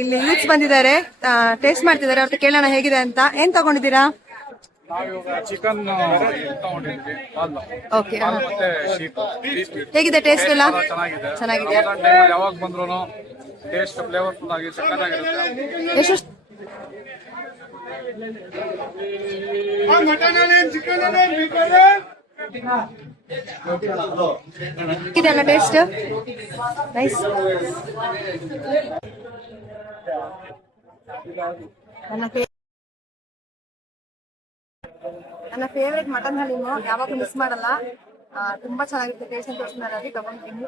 ಇಲ್ಲಿ ಯೂತ್ಸ್ ಬಂದಿದ್ದಾರೆ, ಟೇಸ್ಟ್ ಮಾಡ್ತಿದ್ದಾರೆ. ಅವ್ರ ಕೇಳೋಣ ಹೇಗಿದೆ ಅಂತ. ಏನ್ ತಗೊಂಡಿದ್ದೀರಾ? ಚಿಕನ್ ಓಕೆ, ಹೇಗಿದೆ ಟೇಸ್ಟ್ ಎಲ್ಲ? ಚೆನ್ನಾಗಿದೆ. ಯಾವಾಗ ಬಂದ್ರು ಟೇಸ್ಟ್ ಫ್ಲೇವರ್ಫುಲ್ ಆಗಿ ಸಕ್ಕತ್ತಾಗಿರುತ್ತೆ. ಎಷ್ಟು ಇದೆಲ್ಲ ಟೇಸ್ಟ್ ನೈಸ್. ನನ್ನ ಫೇವ್ರೇಟ್ ಮಟನ್ ಹಲೀಮು, ಯಾವಾಗೂ ಮಿಸ್ ಮಾಡಲ್ಲ. ತುಂಬಾ ಚೆನ್ನಾಗಿರುತ್ತೆ. ಟೇಸ್ಟ್ ತೋರಿಸಿದ್ರೆ ತಗೊಂಡ್ತೀನಿ.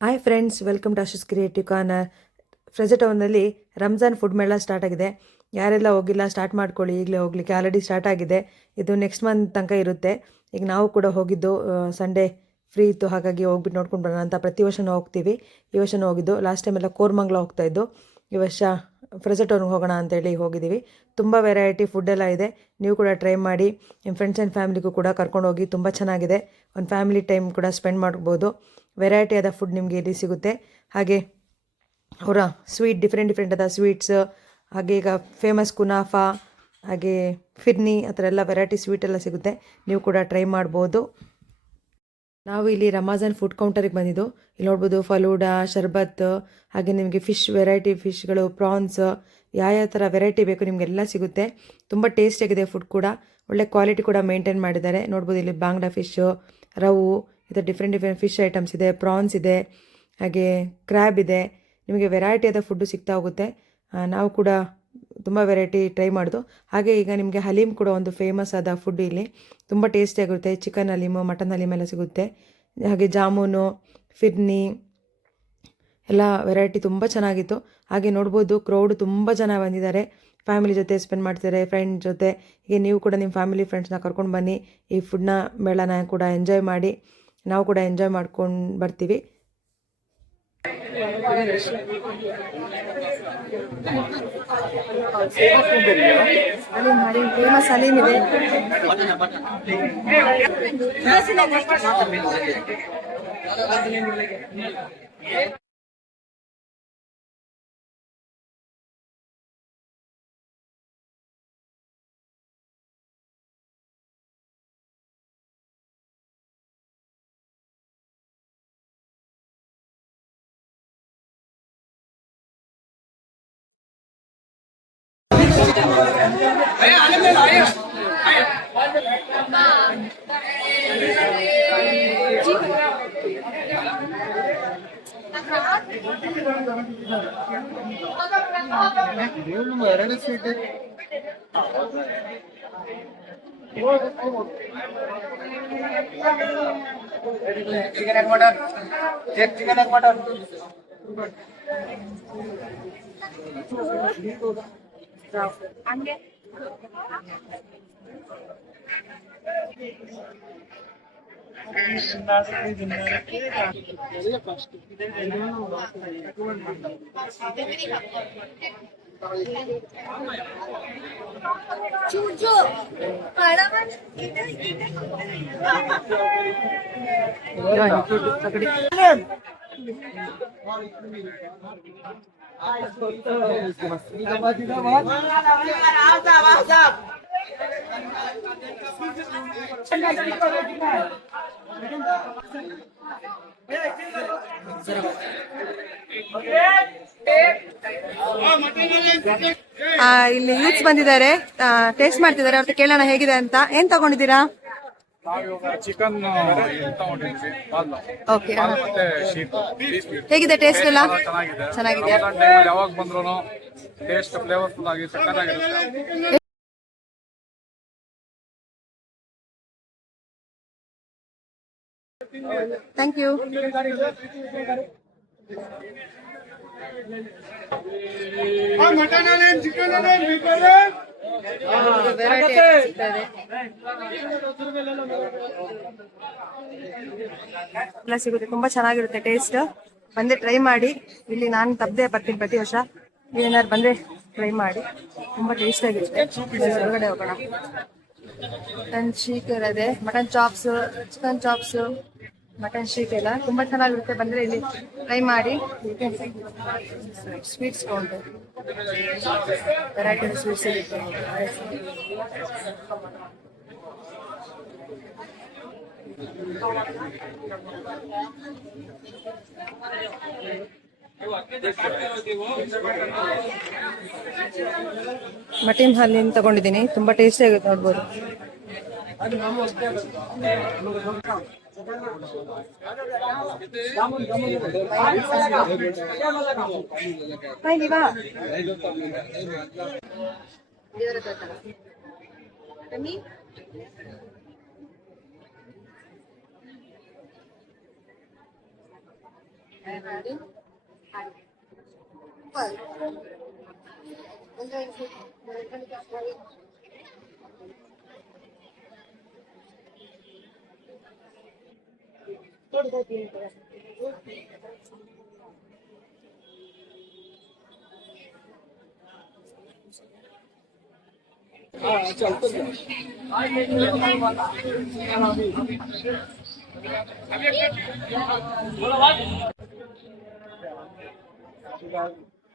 Hi friends, welcome to Ashi's creative corner. Frazer ಟೌನಲ್ಲಿ ರಂಜಾನ್ ಫುಡ್ ಮೇಳ ಸ್ಟಾರ್ಟ್ ಆಗಿದೆ. ಯಾರೆಲ್ಲ ಹೋಗಿಲ್ಲ ಸ್ಟಾರ್ಟ್ ಮಾಡ್ಕೊಳ್ಳಿ, ಈಗಲೇ ಹೋಗ್ಲಿಕ್ಕೆ. ಆಲ್ರೆಡಿ ಸ್ಟಾರ್ಟ್ ಆಗಿದೆ. ಇದು ನೆಕ್ಸ್ಟ್ ಮಂತ್ ತನಕ ಇರುತ್ತೆ. ಈಗ ನಾವು ಕೂಡ ಹೋಗಿದ್ದು, ಸಂಡೇ ಫ್ರೀ ಇತ್ತು, ಹಾಗಾಗಿ ಹೋಗ್ಬಿಟ್ಟು ನೋಡ್ಕೊಂಡು ಬರೋಣ ಅಂತ. ಪ್ರತಿ ವರ್ಷನೂ ಹೋಗ್ತೀವಿ. ಈ ವರ್ಷನೂ ಹೋಗಿದ್ದು. ಲಾಸ್ಟ್ ಟೈಮ್ ಎಲ್ಲ ಕೋರ್ಮಂಗ್ಲ ಹೋಗ್ತಾಯಿದ್ದು. ಈ ವರ್ಷ ಫ್ರೆಜರ್ ಟೌನ್ಗೆ ಹೋಗೋಣ ಅಂತೇಳಿ ಹೋಗಿದ್ದೀವಿ. ತುಂಬ ವೆರೈಟಿ ಫುಡ್ಡೆಲ್ಲ ಇದೆ. ನೀವು ಕೂಡ ಟ್ರೈ ಮಾಡಿ. ನಿಮ್ಮ ಫ್ರೆಂಡ್ಸ್ ಆ್ಯಂಡ್ ಫ್ಯಾಮಿಲಿಗೂ ಕೂಡ ಕರ್ಕೊಂಡೋಗಿ. ತುಂಬ ಚೆನ್ನಾಗಿದೆ. ಒಂದು ಫ್ಯಾಮಿಲಿ ಟೈಮ್ ಕೂಡ ಸ್ಪೆಂಡ್ ಮಾಡ್ಬೋದು. ವೆರೈಟಿ ಆದ ಫುಡ್ ನಿಮಗೆ ಇಲ್ಲಿ ಸಿಗುತ್ತೆ. ಹಾಗೆ ಅವರ ಸ್ವೀಟ್ ಡಿಫ್ರೆಂಟ್ ಆದ ಸ್ವೀಟ್ಸ್, ಹಾಗೆ ಈಗ ಫೇಮಸ್ ಕುನಾಫಾ, ಹಾಗೆ ಫಿರ್ನಿ, ಆ ಥರ ಎಲ್ಲ ವೆರೈಟಿ ಸ್ವೀಟ್ ಎಲ್ಲ ಸಿಗುತ್ತೆ. ನೀವು ಕೂಡ ಟ್ರೈ ಮಾಡ್ಬೋದು. ನಾವು ಇಲ್ಲಿ ರಮಾಜಾನ್ ಫುಡ್ ಕೌಂಟರಿಗೆ ಬಂದಿದ್ದು. ಇಲ್ಲಿ ನೋಡ್ಬೋದು ಫಲೂಡಾ, ಶರ್ಬತ್, ಹಾಗೆ ನಿಮಗೆ ಫಿಶ್ ವೆರೈಟಿ ಫಿಶ್ಗಳು, ಪ್ರಾನ್ಸ್, ಯಾವ ಥರ ವೆರೈಟಿ ಬೇಕು ನಿಮಗೆಲ್ಲ ಸಿಗುತ್ತೆ. ತುಂಬ ಟೇಸ್ಟಿಯಾಗಿದೆ ಫುಡ್ ಕೂಡ. ಒಳ್ಳೆ ಕ್ವಾಲಿಟಿ ಕೂಡ ಮೇಂಟೈನ್ ಮಾಡಿದ್ದಾರೆ. ನೋಡ್ಬೋದು ಇಲ್ಲಿ ಬಾಂಗ್ಡಾ ಫಿಶ್ಶು, ರವು, ಈ ಥರ ಡಿಫ್ರೆಂಟ್ ಫಿಶ್ ಐಟಮ್ಸ್ ಇದೆ. ಪ್ರಾನ್ಸ್ ಇದೆ, ಹಾಗೆ ಕ್ರ್ಯಾಬ್ ಇದೆ. ನಿಮಗೆ ವೆರೈಟಿ ಆದ ಫುಡ್ಡು ಸಿಗ್ತಾ ಹೋಗುತ್ತೆ. ನಾವು ಕೂಡ ತುಂಬ ವೆರೈಟಿ ಟ್ರೈ ಮಾಡೋದು. ಹಾಗೆ ಈಗ ನಿಮಗೆ ಹಲೀಮ್ ಕೂಡ ಒಂದು ಫೇಮಸ್ ಆದ ಫುಡ್ ಇಲ್ಲಿ. ತುಂಬ ಟೇಸ್ಟಿಯಾಗಿರುತ್ತೆ. ಚಿಕನ್ ಹಲೀಮು, ಮಟನ್ ಹಲೀಮ್ ಎಲ್ಲ ಸಿಗುತ್ತೆ. ಹಾಗೆ ಜಾಮೂನು, ಫಿರ್ನಿ ಎಲ್ಲ ವೆರೈಟಿ ತುಂಬ ಚೆನ್ನಾಗಿತ್ತು. ಹಾಗೆ ನೋಡ್ಬೋದು ಕ್ರೌಡ್ ತುಂಬ ಜನ ಬಂದಿದ್ದಾರೆ. ಫ್ಯಾಮಿಲಿ ಜೊತೆ ಸ್ಪೆಂಡ್ ಮಾಡ್ತಿದ್ದಾರೆ, ಫ್ರೆಂಡ್ ಜೊತೆ. ಹೀಗೆ ನೀವು ಕೂಡ ನಿಮ್ಮ ಫ್ಯಾಮಿಲಿ ಫ್ರೆಂಡ್ಸ್ನ ಕರ್ಕೊಂಡು ಬನ್ನಿ. ಈ ಫುಡ್ನ ಮೇಳನ ಕೂಡ ಎಂಜಾಯ್ ಮಾಡಿ. ನಾವು ಕೂಡ ಎಂಜಾಯ್ ಮಾಡ್ಕೊಂಡು ಬರ್ತೀವಿ. ಫೇಮಸ್ ಹಲೀಮ್ ಇದೆ. Chicken egg mutton, chicken egg mutton. Cucu, ಇಲ್ಲಿ ಯೂತ್ಸ್ ಬಂದಿದ್ದಾರೆ, ಟೇಸ್ಟ್ ಮಾಡ್ತಿದ್ದಾರೆ. ಅವ್ರ ಕೇಳೋಣ ಹೇಗಿದೆ ಅಂತ. ಏನ್ ತಗೊಂಡಿದ್ದೀರಾ? ಚಿಕನ್ ಓಕೆ, ಹೇಗಿದೆ ಟೇಸ್ಟ್ ಎಲ್ಲ? ಚೆನ್ನಾಗಿದೆ. ಯಾವಾಗ ಬಂದ್ರು ಟೇಸ್ಟ್ ಫ್ಲೇವರ್ಫುಲ್ ಆಗಿ ಸಕ್ಕತ್ತಾಗಿರುತ್ತೆ. Thank you. Mutton chicken variety ಎಲ್ಲ ಸಿಗುತ್ತೆ. ತುಂಬಾ ಚೆನ್ನಾಗಿರುತ್ತೆ ಟೇಸ್ಟ್. ಬಂದೆ ಟ್ರೈ ಮಾಡಿ. ಇಲ್ಲಿ ನಾನು ತಪ್ಪದೆ ಬರ್ತೀನಿ ಪ್ರತಿ ವರ್ಷ. ಏನಾದ್ರು ಬಂದ್ರೆ ಟ್ರೈ ಮಾಡಿ, ತುಂಬಾ ಟೇಸ್ಟ್ ಆಗಿರುತ್ತೆ. ಹೊರಗಡೆ ಹೋಗೋಣ. ಮಟನ್ ಶೀಕ್ ಇದೆ, mutton chops, chicken chops, mutton seekh ಎಲ್ಲ ತುಂಬಾ ಚೆನ್ನಾಗಿರುತ್ತೆ. ಬಂದ್ರೆ ಇಲ್ಲಿ ಟ್ರೈ ಮಾಡಿ. ಸ್ವೀಟ್ಸ್ ಕೌಂಟರ್, ವೆರೈಟಿ ಸ್ವೀಟ್ಸ್ ಇರುತ್ತೆ. ಮಟನ್ ಹಾಲಿನ ತಗೊಂಡಿದ್ದೀನಿ, ತುಂಬಾ ಟೇಸ್ಟಿ ಆಗುತ್ತೆ, ನೋಡ್ಬೋದು.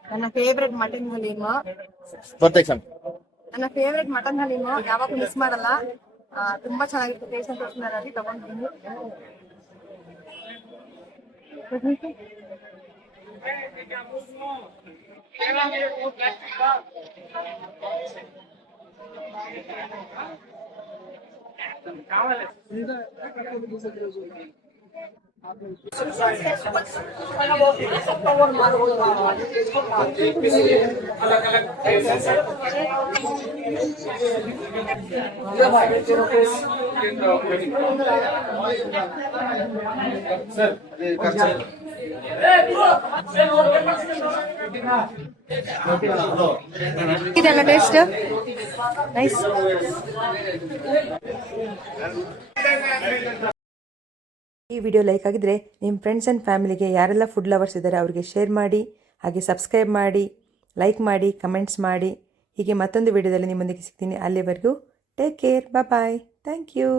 ನನ್ನ ಫೇವ್ರೆಟ್ ಮಟನ್ ಹಲೀಮು, ನನ್ನ ಫೇವ್ರೆಟ್ ಮಟನ್ ಹಲೀಮು ಯಾವಾಗೂ ಮಿಸ್ ಮಾಡಲ್ಲ. ತುಂಬಾ ಚೆನ್ನಾಗಿರುತ್ತೆ. ಟೇಸ್ಟ್ ಅಂತ ತೋರಿಸಿದ್ರೆ ತಗೊಂಡ್ಬಂದು ಇದೆಲ್ಲ ಟೇಸ್ಟ್ ನೈಸ್. ಈ ವಿಡಿಯೋ ಲೈಕ್ ಆಗಿದ್ರೆ ನಿಮ್ಮ ಫ್ರೆಂಡ್ಸ್ ಆ್ಯಂಡ್ ಫ್ಯಾಮಿಲಿಗೆ ಯಾರೆಲ್ಲ ಫುಡ್ ಲವರ್ಸ್ ಇದ್ದಾರೆ ಅವರಿಗೆ ಶೇರ್ ಮಾಡಿ, ಹಾಗೆ ಸಬ್ಸ್ಕ್ರೈಬ್ ಮಾಡಿ, ಲೈಕ್ ಮಾಡಿ, ಕಮೆಂಟ್ಸ್ ಮಾಡಿ. ಹೀಗೆ ಮತ್ತೊಂದು ವಿಡಿಯೋದಲ್ಲಿ ನಿಮ್ಮೊಂದಿಗೆ ಸಿಗ್ತೀನಿ. ಅಲ್ಲಿವರೆಗೂ take care, bye, thank you.